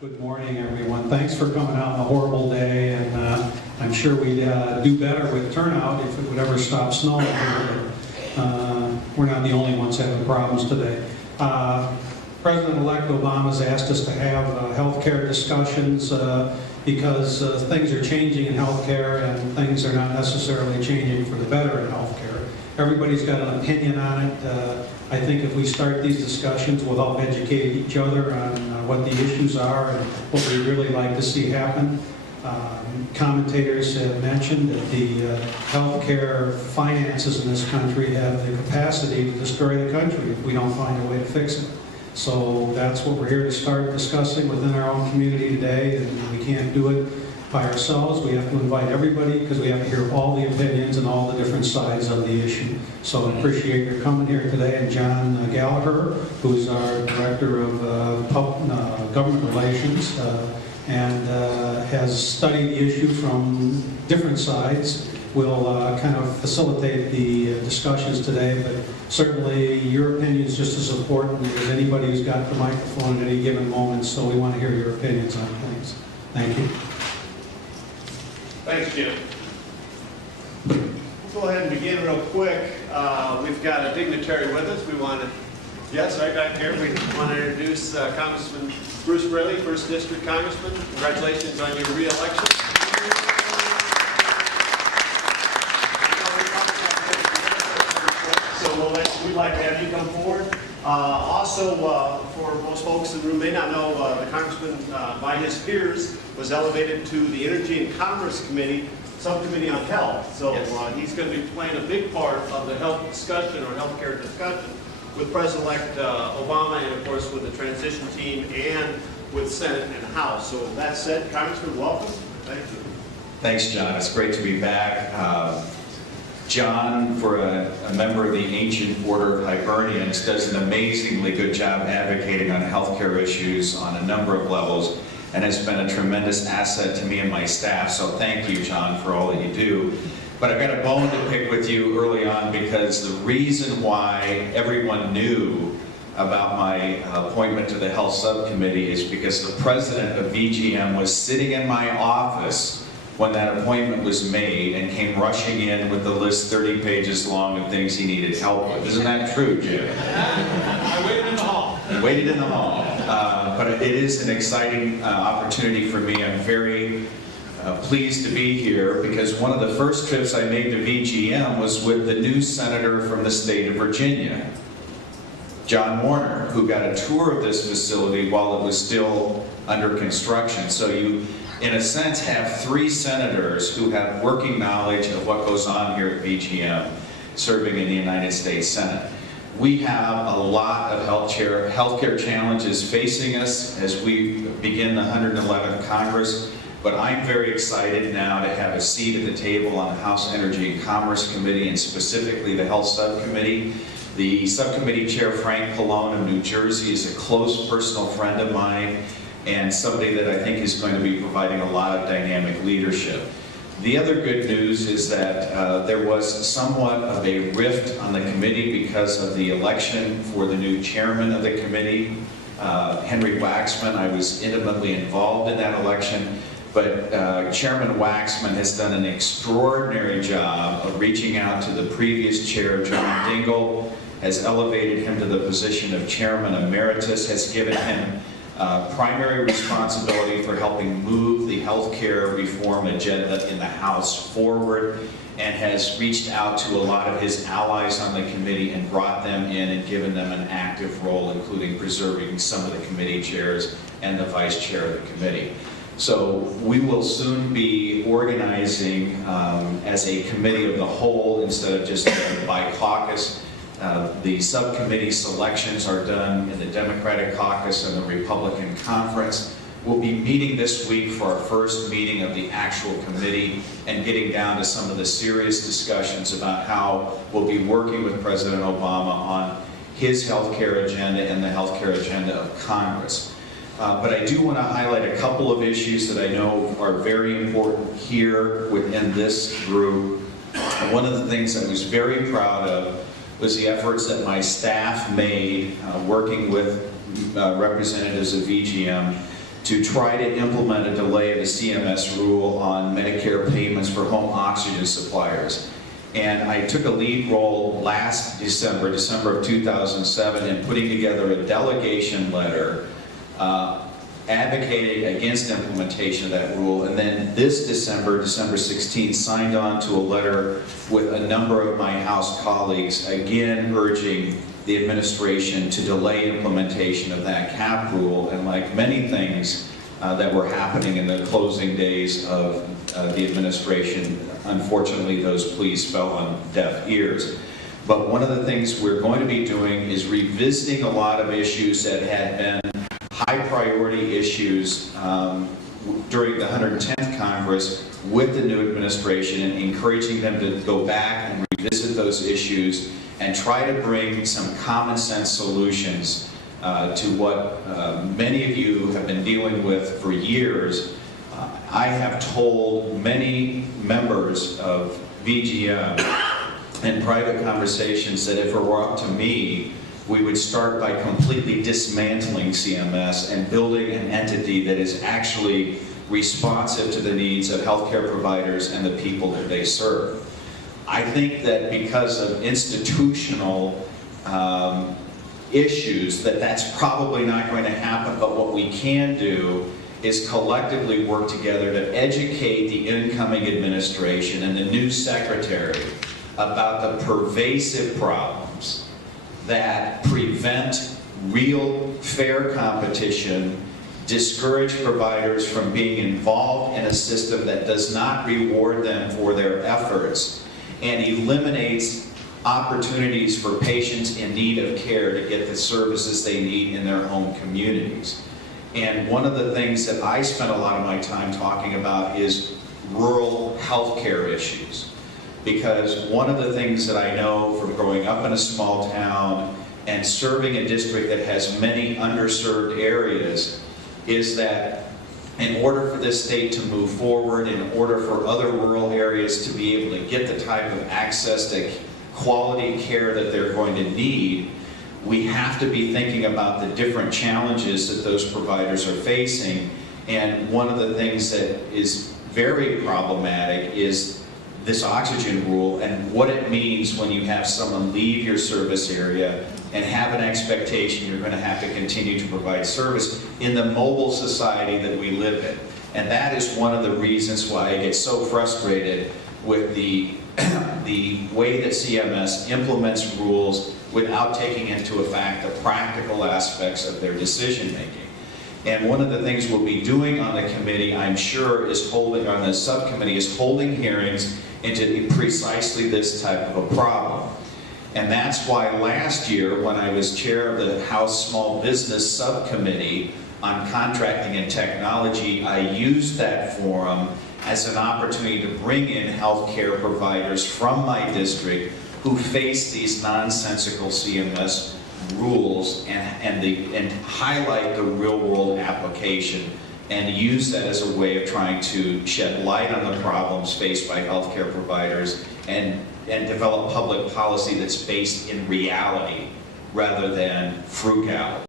Good morning, everyone. Thanks for coming out on a horrible day, and I'm sure we'd do better with turnout if it would ever stop snowing here. We're not the only ones having problems today. President-elect Obama's asked us to have health care discussions because things are changing in health care, and things are not necessarily changing for the better in health care. Everybody's got an opinion on it. I think if we start these discussions, we'll help educate each other on what the issues are and what we really like to see happen. Commentators have mentioned that the healthcare finances in this country have the capacity to destroy the country if we don't find a way to fix it. So that's what we're here to start discussing within our own community today, and we can't do it by ourselves. We have to invite everybody because we have to hear all the opinions and all the different sides of the issue. So I appreciate your coming here today. And John Gallagher, who's our Director of Government Relations, and has studied the issue from different sides, will kind of facilitate the discussions today. But certainly your opinion is just as important as anybody who's got the microphone at any given moment. So we want to hear your opinions on things. Thank you. Thanks, Jim. We'll go ahead and begin real quick. We've got a dignitary with us. We want to, yes, right back here, we want to introduce Congressman Bruce Braley, 1st District Congressman. Congratulations on your re-election. So we'd like to have you come forward. Also, for most folks in the room may not know, the Congressman, by his peers, was elevated to the Energy and Commerce Committee, Subcommittee on Health. So yes. He's going to be playing a big part of the health discussion or healthcare discussion with President-elect Obama and, of course, with the transition team and with Senate and House. So that said, Congressman, welcome. Thank you. Thanks, John. It's great to be back. John, for a member of the ancient order of Hibernians, does an amazingly good job advocating on healthcare issues on a number of levels, and has been a tremendous asset to me and my staff. So thank you, John, for all that you do. But I've got a bone to pick with you early on, because the reason why everyone knew about my appointment to the Health Subcommittee is because the president of VGM was sitting in my office when that appointment was made and came rushing in with the list 30 pages long of things he needed help with. Isn't that true, Jim? I waited in the hall. Waited in the hall. But it is an exciting opportunity for me. I'm very pleased to be here, because one of the first trips I made to VGM was with the new senator from the state of Virginia, John Warner, who got a tour of this facility while it was still under construction. So you, in a sense, have 3 senators who have working knowledge of what goes on here at VGM serving in the United States Senate. We have a lot of healthcare challenges facing us as we begin the 111th Congress, but I'm very excited now to have a seat at the table on the House Energy and Commerce Committee, and specifically the Health Subcommittee. The subcommittee chair, Frank Pallone of New Jersey, is a close personal friend of mine, and somebody that I think is going to be providing a lot of dynamic leadership. The other good news is that there was somewhat of a rift on the committee because of the election for the new chairman of the committee, Henry Waxman. I was intimately involved in that election, but Chairman Waxman has done an extraordinary job of reaching out to the previous chair, John Dingell, has elevated him to the position of chairman emeritus, has given him primary responsibility for helping move the healthcare reform agenda in the House forward, and has reached out to a lot of his allies on the committee and brought them in and given them an active role, including preserving some of the committee chairs and the vice chair of the committee. So we will soon be organizing as a committee of the whole instead of just by caucus. The subcommittee selections are done in the Democratic Caucus and the Republican Conference. We'll be meeting this week for our first meeting of the actual committee and getting down to some of the serious discussions about how we'll be working with President Obama on his healthcare agenda and the healthcare agenda of Congress. But I do want to highlight a couple of issues that I know are very important here within this group. One of the things I was very proud of was the efforts that my staff made working with representatives of VGM to try to implement a delay of the CMS rule on Medicare payments for home oxygen suppliers. And I took a lead role last December of 2007, in putting together a delegation letter advocating against implementation of that rule. And then this December 16th, signed on to a letter with a number of my House colleagues, again urging the administration to delay implementation of that cap rule. And like many things that were happening in the closing days of the administration, unfortunately those pleas fell on deaf ears. But one of the things we're going to be doing is revisiting a lot of issues that had been high priority issues during the 110th Congress with the new administration, and encouraging them to go back and revisit those issues and try to bring some common sense solutions to what many of you have been dealing with for years. I have told many members of VGM in private conversations that if it were up to me, we would start by completely dismantling CMS and building an entity that is actually responsive to the needs of healthcare providers and the people that they serve. I think that because of institutional issues, that's probably not going to happen, but what we can do is collectively work together to educate the incoming administration and the new secretary about the pervasive problems that prevent real fair competition, discourage providers from being involved in a system that does not reward them for their efforts, and eliminates opportunities for patients in need of care to get the services they need in their home communities. And one of the things that I spent a lot of my time talking about is rural healthcare issues. Because one of the things that I know from growing up in a small town and serving a district that has many underserved areas is that in order for this state to move forward, in order for other rural areas to be able to get the type of access to quality care that they're going to need, we have to be thinking about the different challenges that those providers are facing. And one of the things that is very problematic is this oxygen rule and what it means when you have someone leave your service area and have an expectation you're going to have to continue to provide service in the mobile society that we live in. And that is one of the reasons why I get so frustrated with the way that CMS implements rules without taking into effect the practical aspects of their decision making. And one of the things we'll be doing on the committee, I'm sure, is holding on the subcommittee, is holding hearings into precisely this type of a problem. And that's why last year, when I was chair of the House Small Business Subcommittee on Contracting and Technology, I used that forum as an opportunity to bring in healthcare providers from my district who face these nonsensical CMS rules and highlight the real-world application and use that as a way of trying to shed light on the problems faced by healthcare providers and develop public policy that's based in reality rather than frugality.